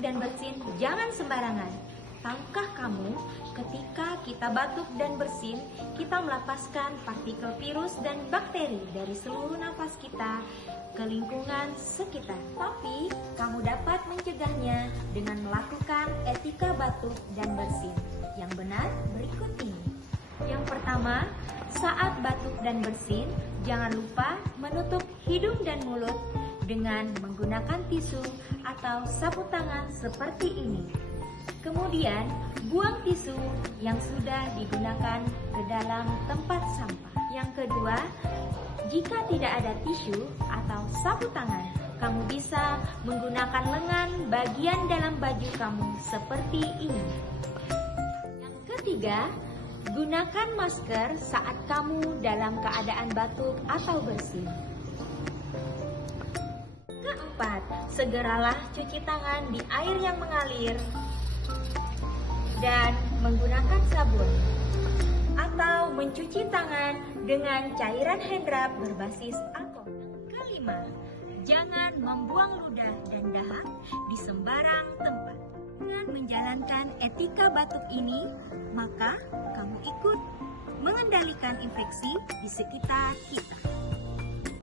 dan bersin jangan sembarangan. Tahukah kamu, ketika kita batuk dan bersin, kita melepaskan partikel virus dan bakteri dari seluruh nafas kita ke lingkungan sekitar. Tapi, kamu dapat mencegahnya dengan melakukan etika batuk dan bersin yang benar berikut ini. Yang pertama, saat batuk dan bersin, jangan lupa menutup hidung dan mulut dengan menggunakan tisu atau sapu tangan seperti ini. Kemudian, buang tisu yang sudah digunakan ke dalam tempat sampah. Yang kedua, jika tidak ada tisu atau sapu tangan, kamu bisa menggunakan lengan bagian dalam baju kamu seperti ini. Yang ketiga, gunakan masker saat kamu dalam keadaan batuk atau bersin. Keempat, segeralah cuci tangan di air yang mengalir dan menggunakan sabun atau mencuci tangan dengan cairan hand rub berbasis alkohol. Kelima, jangan membuang ludah dan dahak di sembarang tempat. Dengan menjalankan etika batuk ini, maka kamu ikut mengendalikan infeksi di sekitar kita.